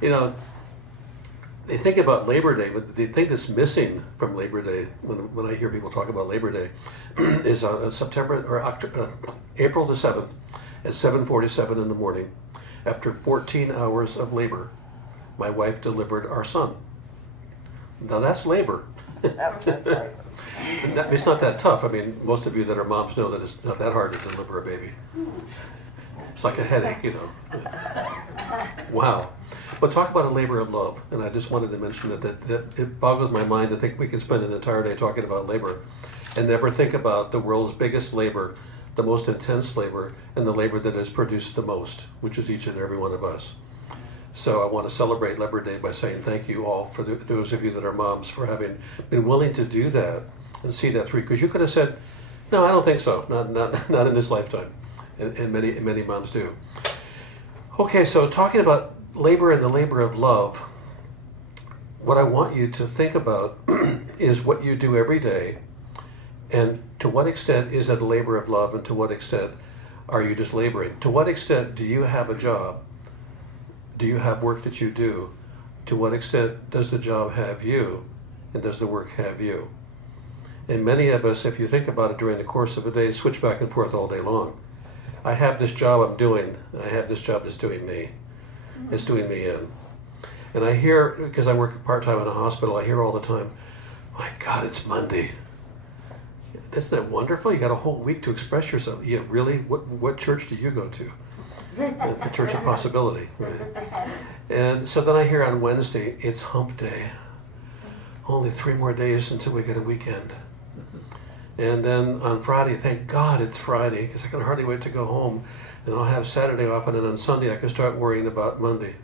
You know, they think about Labor Day, but the thing that's missing from Labor Day, when I hear people talk about Labor Day, is on April the 7th at 7:47 in the morning, after 14 hours of labor, my wife delivered our son. Now that's labor. That's right. It's not that tough. I mean, most of you that are moms know that it's not that hard to deliver a baby. It's like a headache, you know. Wow. But talk about a labor of love. And I just wanted to mention that it boggles my mind to think we can spend an entire day talking about labor and never think about the world's biggest labor, the most intense labor, and the labor that has produced the most, which is each and every one of us. So I want to celebrate Labor Day by saying thank you all for those of you that are moms for having been willing to do that and see that through. Because you could have said, no, I don't think so, not in this lifetime. And many moms do. Okay, so talking about labor and the labor of love, what I want you to think about is what you do every day, and to what extent is it a labor of love, and to what extent are you just laboring? To what extent do you have a job? Do you have work that you do? To what extent does the job have you, and does the work have you? And many of us, if you think about it during the course of a day, switch back and forth all day long. I have this job I'm doing, I have this job that's doing me. It's doing me in. And I hear, because I work part-time in a hospital, I hear all the time, my God, it's Monday. Isn't that wonderful? You got a whole week to express yourself. Yeah, really? What church do you go to? The Church of Possibility. Right? And so then I hear on Wednesday, it's hump day. Only 3 more days until we get a weekend. And then on Friday, thank God it's Friday, because I can hardly wait to go home. And I'll have Saturday off, and then on Sunday I can start worrying about Monday.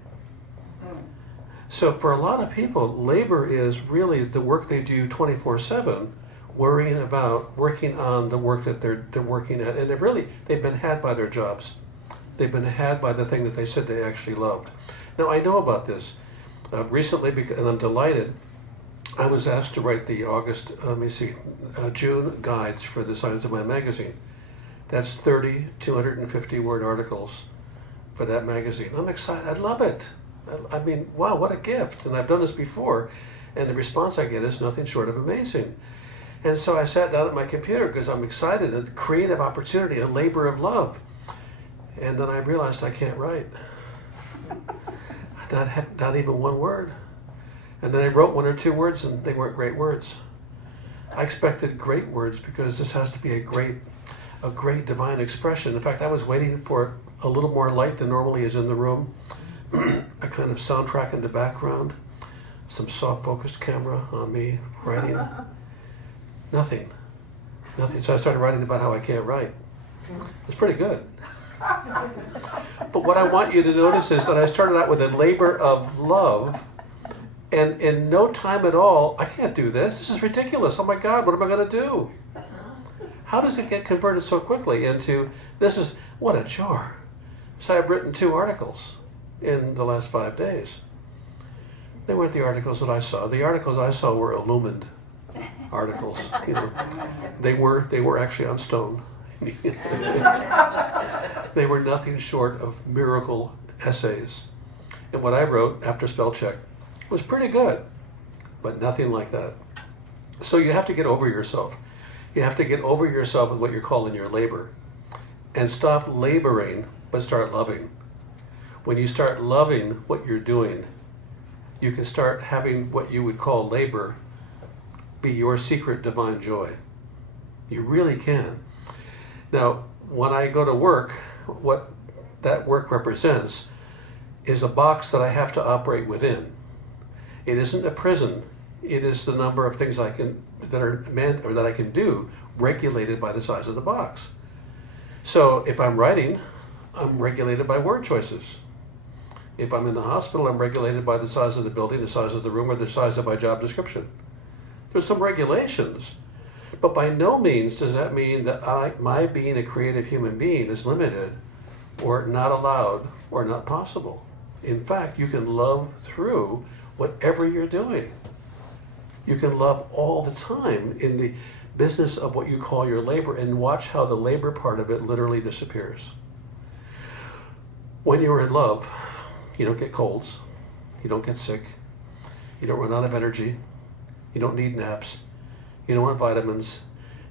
So for a lot of people, labor is really the work they do 24/7, worrying on the work that they're working at. And they've been had by their jobs. They've been had by the thing that they said they actually loved. Now I know about this. Recently, and I'm delighted, I was asked to write the June guides for the Science of Mind magazine. That's 30 250-word articles for that magazine. I'm excited. I love it. I mean, wow, what a gift. And I've done this before, and the response I get is nothing short of amazing. And so I sat down at my computer because I'm excited, a creative opportunity, a labor of love. And then I realized I can't write. Not even one word. And then I wrote 1 or 2 words, and they weren't great words. I expected great words because this has to be a great divine expression. In fact, I was waiting for a little more light than normally is in the room, a kind of soundtrack in the background, some soft focused camera on me writing. Nothing. So I started writing about how I can't write. It's pretty good. But what I want you to notice is that I started out with a labor of love, and in no time at all, I can't do this. This is ridiculous. Oh my God, what am I going to do? How does it get converted so quickly into, what a chore. So I've written 2 articles in the last 5 days. They weren't the articles that I saw. The articles I saw were illumined articles. You know, they were actually on stone. They were nothing short of miracle essays. And what I wrote after spell check was pretty good, but nothing like that. So you have to get over yourself. You have to get over yourself with what you're calling your labor, and stop laboring, but start loving. When you start loving what you're doing, you can start having what you would call labor be your secret divine joy. You really can. Now, when I go to work, what that work represents is a box that I have to operate within. It isn't a prison. It is the number of things that I can do, regulated by the size of the box. So if I'm writing, I'm regulated by word choices. If I'm in the hospital, I'm regulated by the size of the building, the size of the room, or the size of my job description. There's some regulations, but by no means does that mean that my being a creative human being is limited, or not allowed, or not possible. In fact, you can love through whatever you're doing. You can love all the time in the business of what you call your labor, and watch how the labor part of it literally disappears. When you're in love, you don't get colds. You don't get sick. You don't run out of energy. You don't need naps. You don't want vitamins.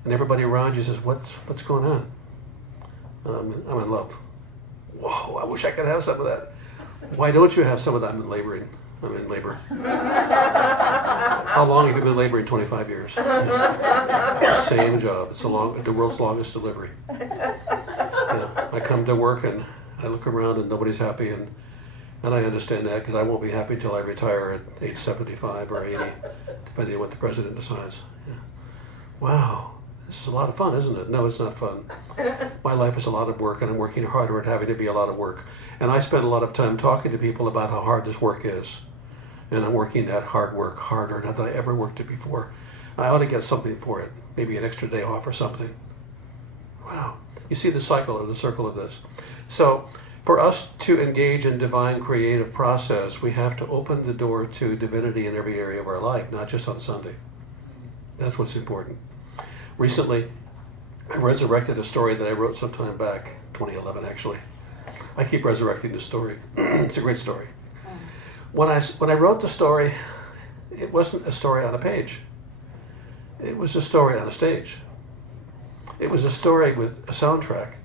And everybody around you says, what's going on? I'm in love. Whoa, I wish I could have some of that. Why don't you have some of that? I'm in labor. How long have you been laboring? 25 years. Same job. It's the world's longest delivery. I come to work and I look around and nobody's happy, and I understand that because I won't be happy until I retire at age 75 or 80, depending on what the president decides. Yeah. Wow. This is a lot of fun, isn't it? No, it's not fun. My life is a lot of work, and I'm working harder at having to be a lot of work. And I spend a lot of time talking to people about how hard this work is. And I'm working that hard work harder than I ever worked it before. I ought to get something for it, maybe an extra day off or something. Wow. You see the cycle or the circle of this. So for us to engage in divine creative process, we have to open the door to divinity in every area of our life, not just on Sunday. That's what's important. Recently, I resurrected a story that I wrote some time back, 2011 actually. I keep resurrecting the story. It's a great story. When I wrote the story, it wasn't a story on a page. It was a story on a stage. It was a story with a soundtrack.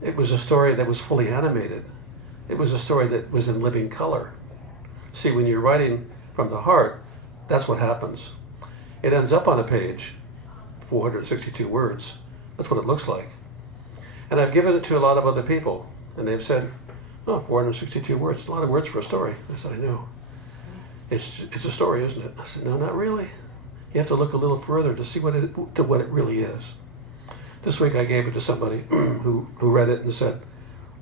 It was a story that was fully animated. It was a story that was in living color. See, when you're writing from the heart, that's what happens. It ends up on a page, 462 words. That's what it looks like. And I've given it to a lot of other people, and they've said, oh, 462 words, a lot of words for a story. I said, I know. It's a story, isn't it? I said, no, not really. You have to look a little further to see what it really is. This week I gave it to somebody who read it and said,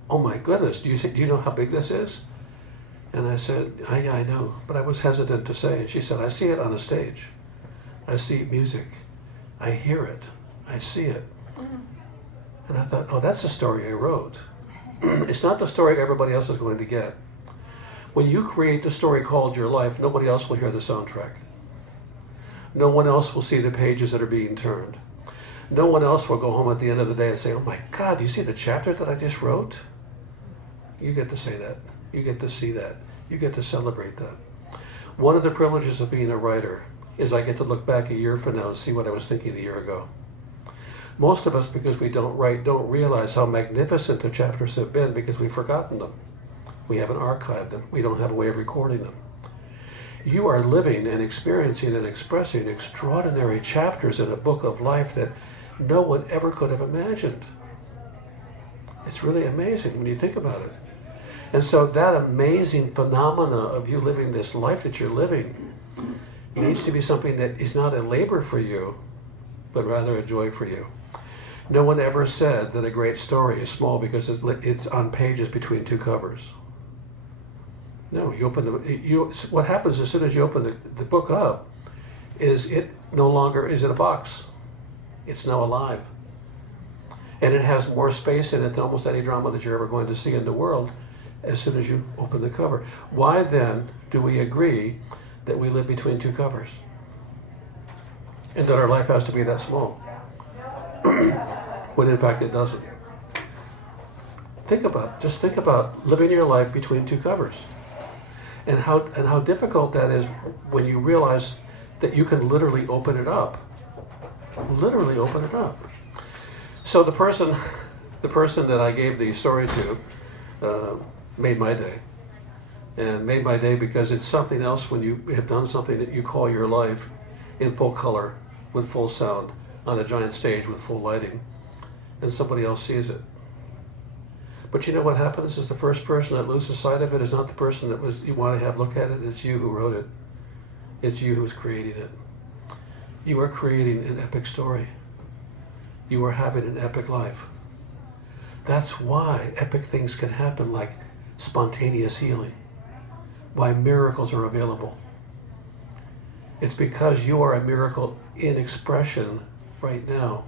oh my goodness, do you know how big this is? And I said, yeah, I know, but I was hesitant to say. And she said, I see it on a stage. I see music. I hear it. I see it. And I thought, oh, that's the story I wrote. It's not the story everybody else is going to get. When you create the story called your life, nobody else will hear the soundtrack. No one else will see the pages that are being turned. No one else will go home at the end of the day and say, oh my God, you see the chapter that I just wrote? You get to say that. You get to see that. You get to celebrate that. One of the privileges of being a writer is I get to look back a year from now and see what I was thinking a year ago. Most of us, because we don't write, don't realize how magnificent the chapters have been because we've forgotten them. We haven't archived them. We don't have a way of recording them. You are living and experiencing and expressing extraordinary chapters in a book of life that no one ever could have imagined. It's really amazing when you think about it. And so that amazing phenomena of you living this life that you're living needs to be something that is not a labor for you, but rather a joy for you. No one ever said that a great story is small because it's on pages between two covers. No, what happens as soon as you open the book up is it no longer is in a box. It's now alive. And it has more space in it than almost any drama that you're ever going to see in the world as soon as you open the cover. Why then do we agree that we live between two covers? And that our life has to be that small? When in fact it doesn't. Think about living your life between two covers. And how difficult that is when you realize that you can literally open it up. Literally open it up. So the person that I gave the story to made my day. And made my day because it's something else when you have done something that you call your life in full color, with full sound, on a giant stage with full lighting, and somebody else sees it. But you know what happens is the first person that loses sight of it is not the person that you want to have look at it, it's you who wrote it. It's you who's creating it. You are creating an epic story. You are having an epic life. That's why epic things can happen, like spontaneous healing. Why miracles are available. It's because you are a miracle in expression right now.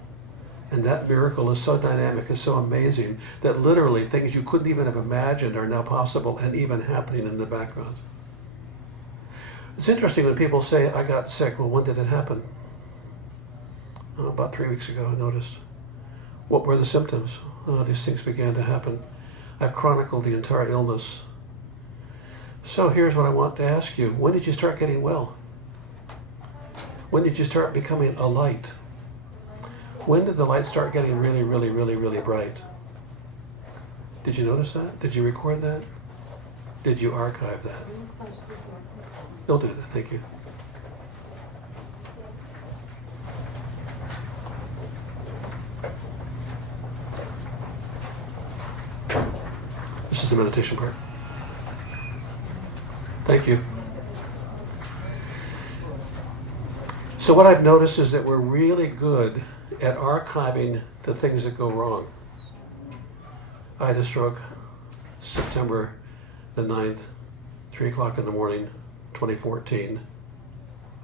And that miracle is so dynamic and so amazing that literally things you couldn't even have imagined are now possible and even happening in the background. It's interesting when people say, I got sick. Well, when did it happen? Oh, about 3 weeks ago, I noticed. What were the symptoms? Oh, these things began to happen. I've chronicled the entire illness. So here's what I want to ask you. When did you start getting well? When did you start becoming a light? When did the light start getting really, really, really, really bright? Did you notice that? Did you record that? Did you archive that? Don't do that, thank you. This is the meditation part. Thank you. So what I've noticed is that we're really good at archiving the things that go wrong. I had a stroke September the 9th, 3 o'clock in the morning, 2014.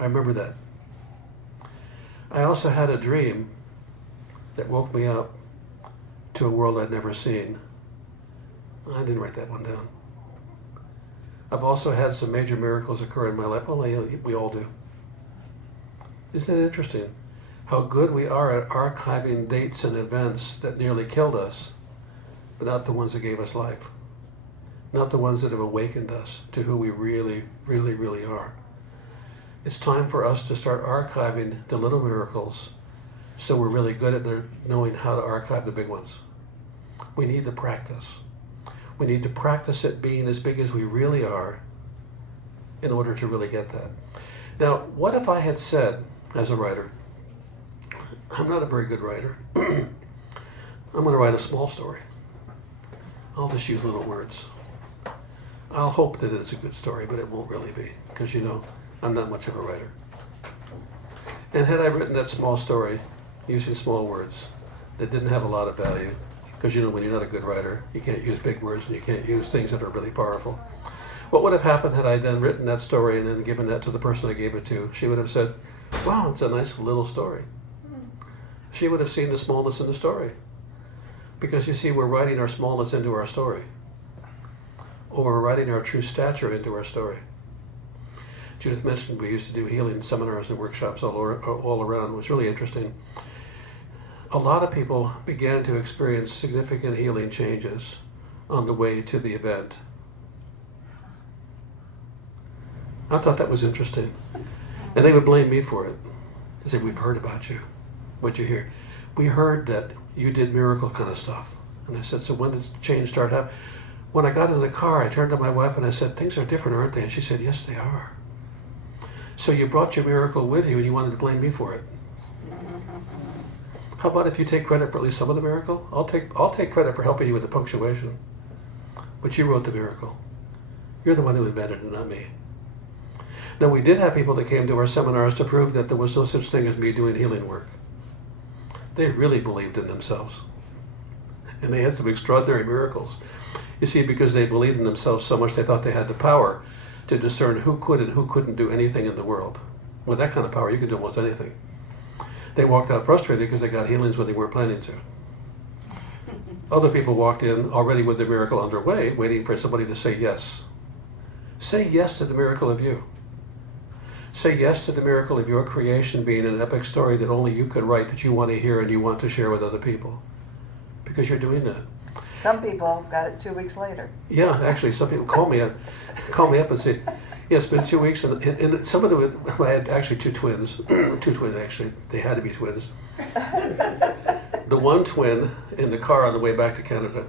I remember that. I also had a dream that woke me up to a world I'd never seen. I didn't write that one down. I've also had some major miracles occur in my life. Well, we all do. Isn't it interesting how good we are at archiving dates and events that nearly killed us, but not the ones that gave us life, not the ones that have awakened us to who we really, really, really are. It's time for us to start archiving the little miracles so we're really good at knowing how to archive the big ones. We need to practice. We need to practice at being as big as we really are in order to really get that. Now, what if I had said, as a writer, I'm not a very good writer. I'm going to write a small story. I'll just use little words. I'll hope that it's a good story, but it won't really be, because I'm not much of a writer. And had I written that small story using small words that didn't have a lot of value, because when you're not a good writer, you can't use big words and you can't use things that are really powerful. What would have happened had I then written that story and then given that to the person I gave it to? She would have said, wow, it's a nice little story. She would have seen the smallness in the story. Because you see, we're writing our smallness into our story. Or we're writing our true stature into our story. Judith mentioned we used to do healing seminars and workshops all around. It was really interesting. A lot of people began to experience significant healing changes on the way to the event. I thought that was interesting. And they would blame me for it. They said, we've heard about you. What'd you hear? We heard that you did miracle kind of stuff. And I said, so when did the change start happening? When I got in the car, I turned to my wife and I said, things are different, aren't they? And she said, yes, they are. So you brought your miracle with you and you wanted to blame me for it. How about if you take credit for at least some of the miracle? I'll take credit for helping you with the punctuation. But you wrote the miracle. You're the one who invented it, not me. Now, we did have people that came to our seminars to prove that there was no such thing as me doing healing work. They really believed in themselves. And they had some extraordinary miracles. You see, because they believed in themselves so much, they thought they had the power to discern who could and who couldn't do anything in the world. With that kind of power, you can do almost anything. They walked out frustrated because they got healings when they weren't planning to. Other people walked in already with the miracle underway, waiting for somebody to say yes. Say yes to the miracle of you. Say yes to the miracle of your creation being an epic story that only you could write, that you want to hear and you want to share with other people. Because you're doing that. Some people got it 2 weeks later. Yeah, actually, some people call me up and say, yeah, it's been 2 weeks, and some of them, I had actually two twins actually, they had to be twins. The one twin in the car on the way back to Canada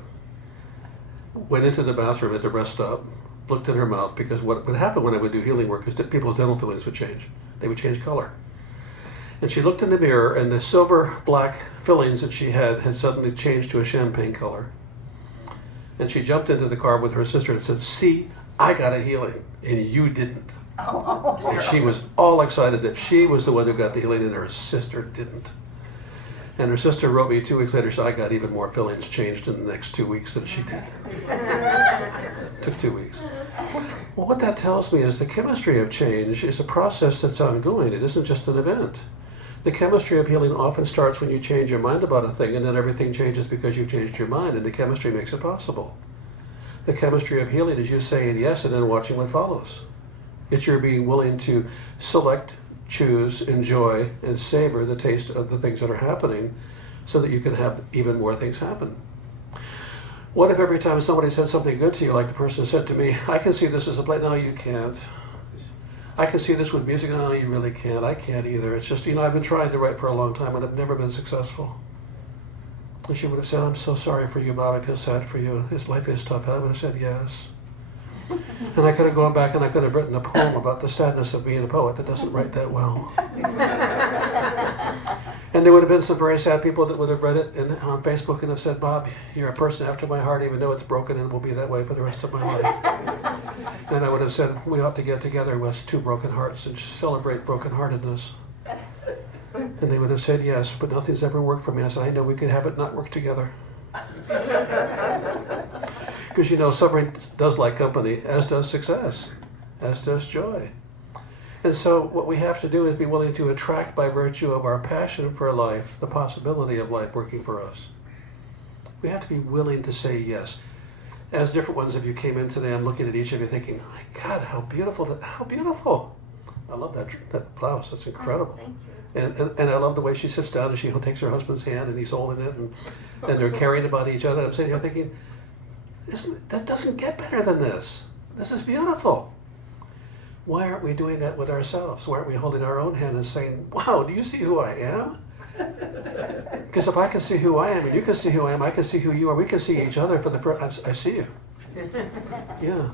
went into the bathroom at the rest stop, looked in her mouth, because what would happen when I would do healing work is that people's dental fillings would change. They would change color. And she looked in the mirror, and the silver black fillings that she had suddenly changed to a champagne color. And she jumped into the car with her sister and said, see, I got a healing, and you didn't. Oh, and she was all excited that she was the one who got the healing and her sister didn't. And her sister wrote me 2 weeks later, so I got even more fillings changed in the next 2 weeks than she did. It took 2 weeks. Well, what that tells me is the chemistry of change is a process that's ongoing. It isn't just an event. The chemistry of healing often starts when you change your mind about a thing, and then everything changes because you've changed your mind, and the chemistry makes it possible. The chemistry of healing is you saying yes and then watching what follows. It's your being willing to select, choose, enjoy, and savor the taste of the things that are happening so that you can have even more things happen. What if every time somebody said something good to you, like the person said to me, I can see this as a play. No, you can't. I can see this with music. No, you really can't. I can't either. It's just, I've been trying to write for a long time and I've never been successful. And she would have said, I'm so sorry for you, Bob. I feel sad for you. His life is tough. I would have said, yes. And I could have gone back and I could have written a poem about the sadness of being a poet that doesn't write that well. And there would have been some very sad people that would have read it on Facebook and have said, Bob, you're a person after my heart, even though it's broken and will be that way for the rest of my life. And I would have said, we ought to get together with two broken hearts and celebrate brokenheartedness. And they would have said yes, but nothing's ever worked for me. I said, I know we could have it not work together. Because suffering does like company, as does success, as does joy. And so what we have to do is be willing to attract, by virtue of our passion for life, the possibility of life working for us. We have to be willing to say yes. As different ones of you came in today, I'm looking at each of you thinking, my God, how beautiful, how beautiful. I love that blouse, that's incredible. Thank you. And I love the way she sits down and she takes her husband's hand and he's holding it and they're caring about each other. I'm sitting here thinking, that doesn't get better than this. This is beautiful. Why aren't we doing that with ourselves? Why aren't we holding our own hand and saying, wow, do you see who I am? Because if I can see who I am and you can see who I am, I can see who you are. We can see each other for the first. I see you. Yeah.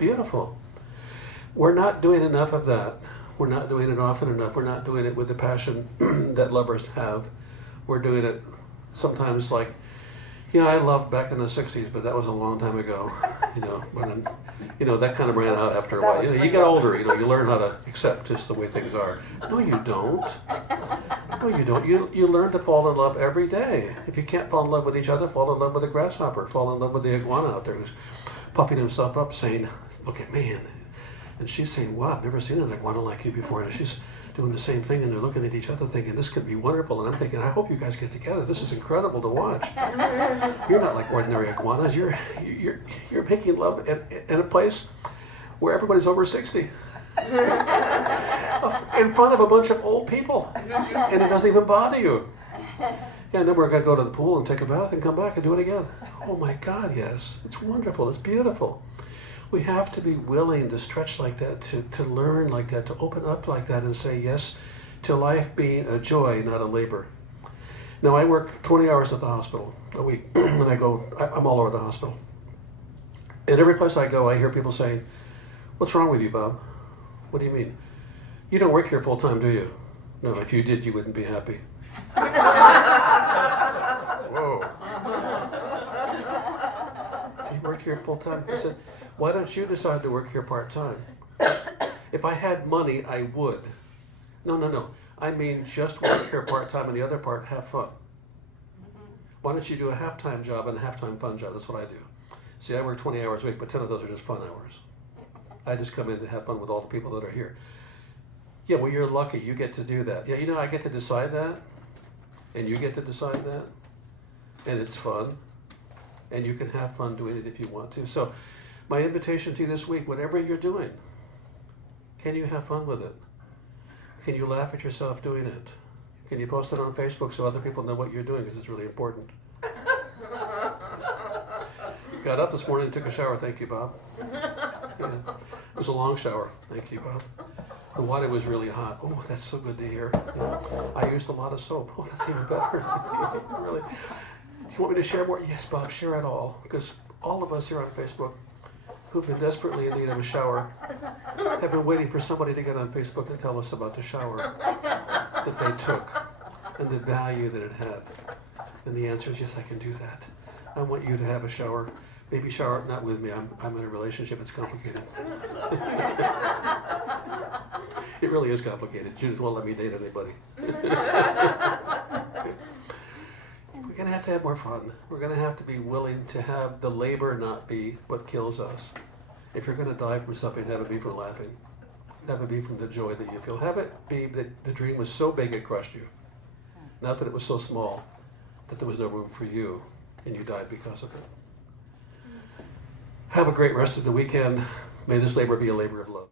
Beautiful. We're not doing enough of that. We're not doing it often enough. We're not doing it with the passion that lovers have. We're doing it sometimes like, I loved back in the 60s, but that was a long time ago. That kind of ran out after a while. You get older, you learn how to accept just the way things are. No, you don't. No, you don't. You learn to fall in love every day. If you can't fall in love with each other, fall in love with a grasshopper. Fall in love with the iguana out there who's puffing himself up saying, look at me. And she's saying, wow, I've never seen an iguana like you before. And she's doing the same thing and they're looking at each other thinking, this could be wonderful. And I'm thinking, I hope you guys get together. This is incredible to watch. You're not like ordinary iguanas. You're making love in a place where everybody's over 60. In front of a bunch of old people. And it doesn't even bother you. And then we're going to go to the pool and take a bath and come back and do it again. Oh my God, yes. It's wonderful. It's beautiful. We have to be willing to stretch like that, to learn like that, to open up like that and say yes to life being a joy, not a labor. Now, I work 20 hours at the hospital a week, and I'm all over the hospital. And every place I go, I hear people saying, what's wrong with you, Bob? What do you mean? You don't work here full time, do you? No, if you did, you wouldn't be happy. Whoa. You work here full time? I said, why don't you decide to work here part time? If I had money, I would. No. I mean, just work here part time and the other part, have fun. Why don't you do a half-time job and a half-time fun job? That's what I do. See, I work 20 hours a week, but 10 of those are just fun hours. I just come in to have fun with all the people that are here. Yeah, well, you're lucky. You get to do that. Yeah, I get to decide that, and you get to decide that, and it's fun, and you can have fun doing it if you want to. So my invitation to you this week, whatever you're doing, can you have fun with it? Can you laugh at yourself doing it? Can you post it on Facebook so other people know what you're doing, because it's really important. Got up this morning and took a shower. Thank you, Bob. Yeah. It was a long shower. Thank you, Bob. The water was really hot. Oh, that's so good to hear. I used a lot of soap. Oh, that's even better. Really. You want me to share more? Yes, Bob, share it all. Because all of us here on Facebook who've been desperately in need of a shower have been waiting for somebody to get on Facebook and tell us about the shower that they took and the value that it had. And the answer is yes, I can do that. I want you to have a shower. Maybe shower not with me. I'm in a relationship. It's complicated. It really is complicated. Judith won't let me date anybody. We're going to have more fun. We're going to have to be willing to have the labor not be what kills us. If you're going to die from something, have it be from laughing. Have it be from the joy that you feel. Have it be that the dream was so big it crushed you. Not that it was so small that there was no room for you and you died because of it. Have a great rest of the weekend. May this labor be a labor of love.